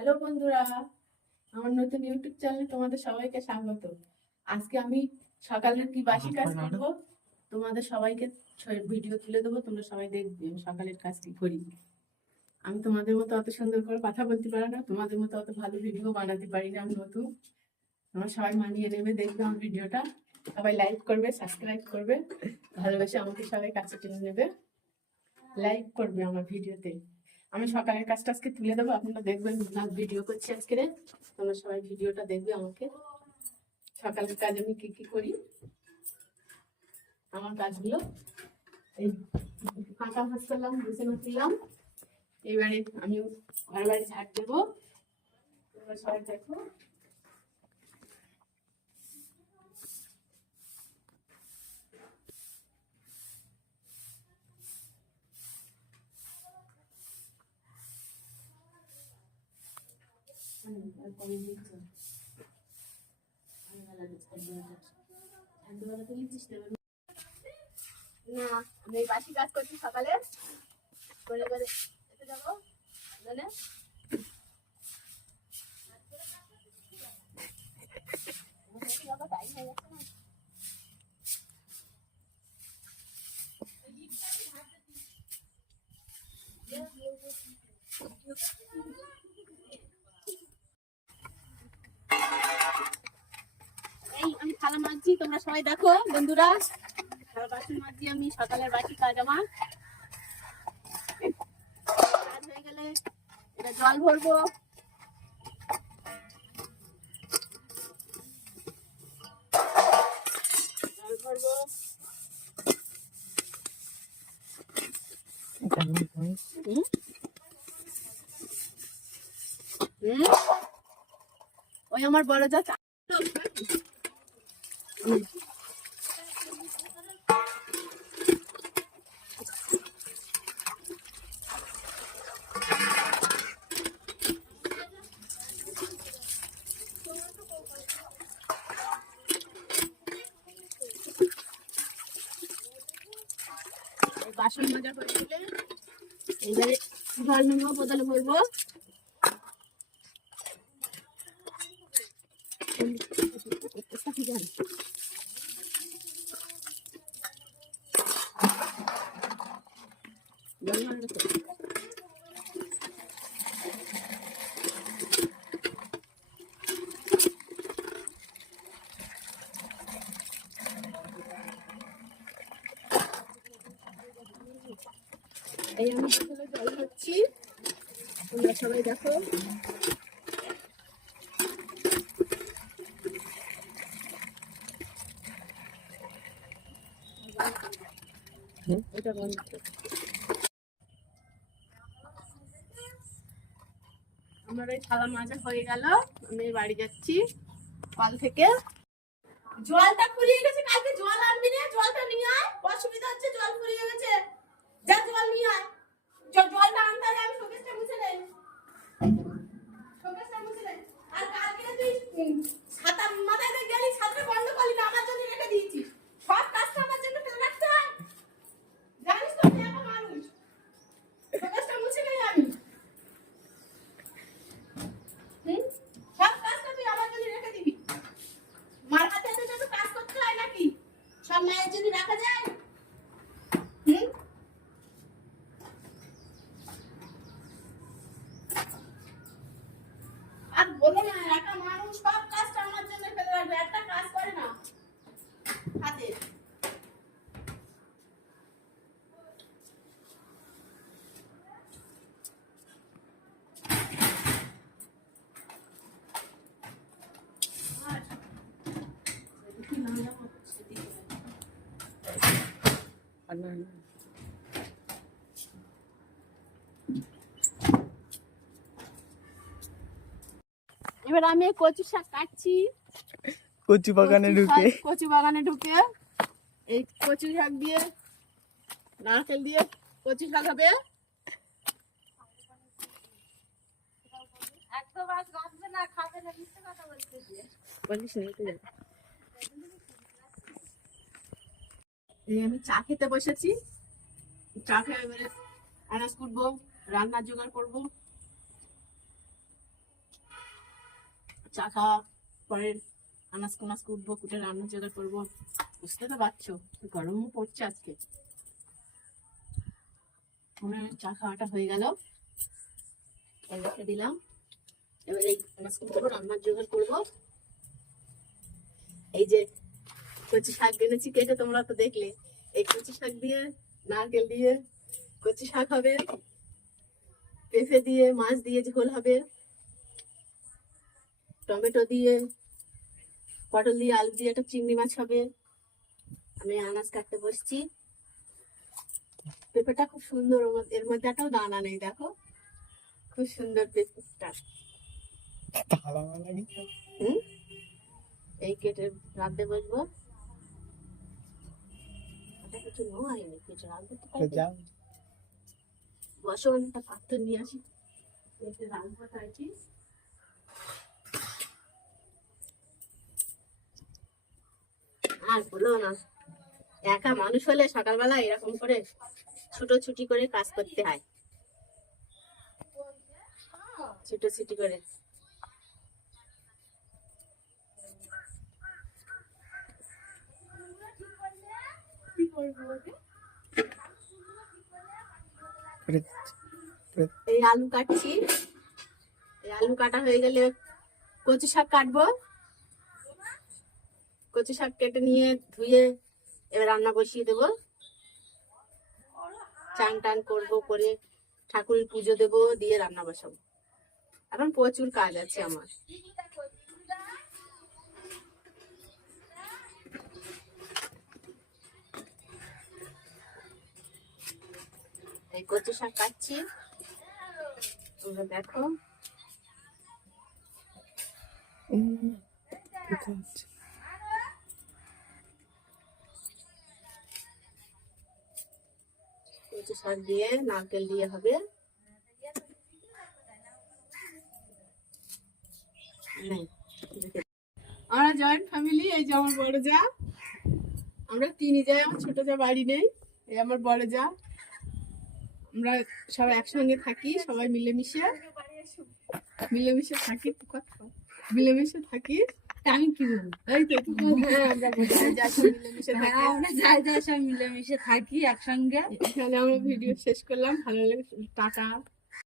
Hello বন্ধুরা আমার নতুন ইউটিউব চ্যানেলে তোমাদের সবাইকে স্বাগত। আজকে আমি সকালের কি বাসি কাজ করব। তোমাদের সবাইকে ভিডিও তুলে দেবো তোমরা সবাই দেখবে আমি সকালের কাজ কি করি। আমি তোমাদের মতো অত সুন্দর করে কথা বলতে পারি না তোমাদের মতো অত ভালো ভিডিও বানাতে পারি না আমি নতুন। তোমরা সবাই মানিয়ে নেবে দেখবে আমার ভিডিওটা। সবাই লাইক করবে সাবস্ক্রাইব করবে ভালোবেসে আমাকে সবাই কাছে টেনে নেবে। লাইক করবে আমার ভিডিওতে আমি সকালের কাজটা আজকে তুলে দেবো, আপনারা দেখবেন ভিডিও করছি আজকে। তোমরা সবাই ভিডিওটা দেখবে আমাকে। সকালের কাজ আমি কি কি করি? আমার কাজগুলো এই ফাঁকা করলাম বিছানা তুললাম এবারে আমি ঘর বাড়ি ঝাড় দেবো। তোমরা সবাই দেখো হুম, তারপরে দিচ্ছি। আমি বেলা দিচ্ছি, ঠান্ডা বেলা। ঠান্ডা বেলা তো দিচ্ছিস না, আমি বাসি কাজ করছি সকালে করে করে এতে যাব মানে টাইম হয়ে থালা মাজছি তোমরা সবাই দেখো, বন্ধুরা। বাসন মাজছি আমি, সকালের বাকি কাজ আমার কাজ হয়ে গেলে এটা জল ভরবো। জল ভরবো। হুম? ওই আমার বড় যা বাসন মাজা হয়ে গেলে এবারে জল ভরবো জল নেব এই আমি বোতলে জল হচ্ছি তোমরা সবাই দেখো। এটা বন্ধ আমার ওই থালা মাজা হয়ে গেল। আমি বাড়ি যাচ্ছি। কল থেকে। জলটা ফুরিয়ে গেছে কালকে জল আনবি না জলটা নিয়ে আয় অসুবিধা হচ্ছে জল ফুরিয়ে গেছে যা জল নিয়ে আয় জ- জলটা আনতে হবে আমি শোকেসটা মুছে নেই শোকেসটা মুছে নেই আর কালকে তুই উম, ছাতা মাথায় দিয়ে গেলি ছাতা বন্ধ করলি না আমার জন্য রেখে দিয়েছিস সব কাজটা আমার জন্য ফেলে রাখতে হয় জানিস তো আমি একা মানুষ শোকেসটা মুছে নেই আমি হুম? সব কাজটা তুই আমার জন্য রেখে দিবি মার হাতে হাতে শুধু কাজ করতে হয় নাকি সব মায়ের জন্য রাখা যায়? হুম? আর বলো না, একা মানুষ সব কাজটা আমার জন্য ফেলে রাখবে, একটা কাজ করে না হাতে। আর এদিকে না যাব, সেদিকে যাব। এবার আমি কচু শাক কাটছি। কচু বাগানে ঢুকে। কচু বাগানে ঢুকে। এই কচু শাক দিয়ে নারকেল দিয়ে কচু শাক হবে। বলিস না। আমি চা খেতে বসেছি। চা খেয়ে এবারে আনাজ কুটবো রান্নার জোগাড় করব। চা খাওয়া পরে আনাজ কোনাজ কুটবো কুটে রান্না জোগাড় করব। বুঝতে তো পারছ গরমও পড়ছে আজকে। আমার চা খাওয়াটা হয়ে গেল। রেখে দিলাম। এবার এই আনাজ কুটবো রান্নার জোগাড় করব। এই যে কচি শাক এনেছি কেটে তোমরা তো দেখলে। এই কচি শাক দিয়ে নারকেল দিয়ে কচি শাক হবে পেঁপে দিয়ে মাছ দিয়ে ঝোল হবে টমেটো দিয়ে পটল দিয়ে আলু দিয়ে একটা চিংড়ি মাছ হবে। আমি আনাজ কাটতে বসছি। পেঁপেটা খুব সুন্দর এর মধ্যে একটাও দানা নেই দেখো। খুব সুন্দর পেঁপেটা। হুম? এই কেটে রাঁধতে বসবো। কিছু। বসো একটা পাত্র নিয়ে আসি। আর বলো না একা মানুষ হলে সকালবেলা এরকম করে ছুটোছুটি করে কাজ করতে হয়। ছুটোছুটি করে কি করব ওকে? এই আলু কাটছি। এই আলু কাটা হয়ে গেলে কচু শাক কাটবো। কচু শাক কেটে নিয়ে ধুয়ে এবার রান্না বসিয়ে দেবো। চান টান করব, করে ঠাকুরের পুজো দেবো, দিয়ে রান্না বসাবো। এখন প্রচুর কাজ আছে আমার। কচু শাক কাটছি তোমরা দেখো। কচু শাক দিয়ে নারকেল দিয়ে হবে। আমরা জয়েন্ট ফ্যামিলি এই যে আমার বড় যা। আমরা তিনই যাই, আমার ছোট যা, বাড়ি নেই। এই আমার বড় যা। আমরা সবাই একসঙ্গে থাকি সবাই মিলেমিশে। মিলেমিশে থাকি মিলেমিশে থাকি। আমি কি বলব? হ্যাঁ আমরা মিলেমিশে থাকি আমরা যাই যাই সব মিলেমিশে থাকি একসঙ্গে। তাহলে আমরা ভিডিও শেষ করলাম। ভালো লাগে টাটা।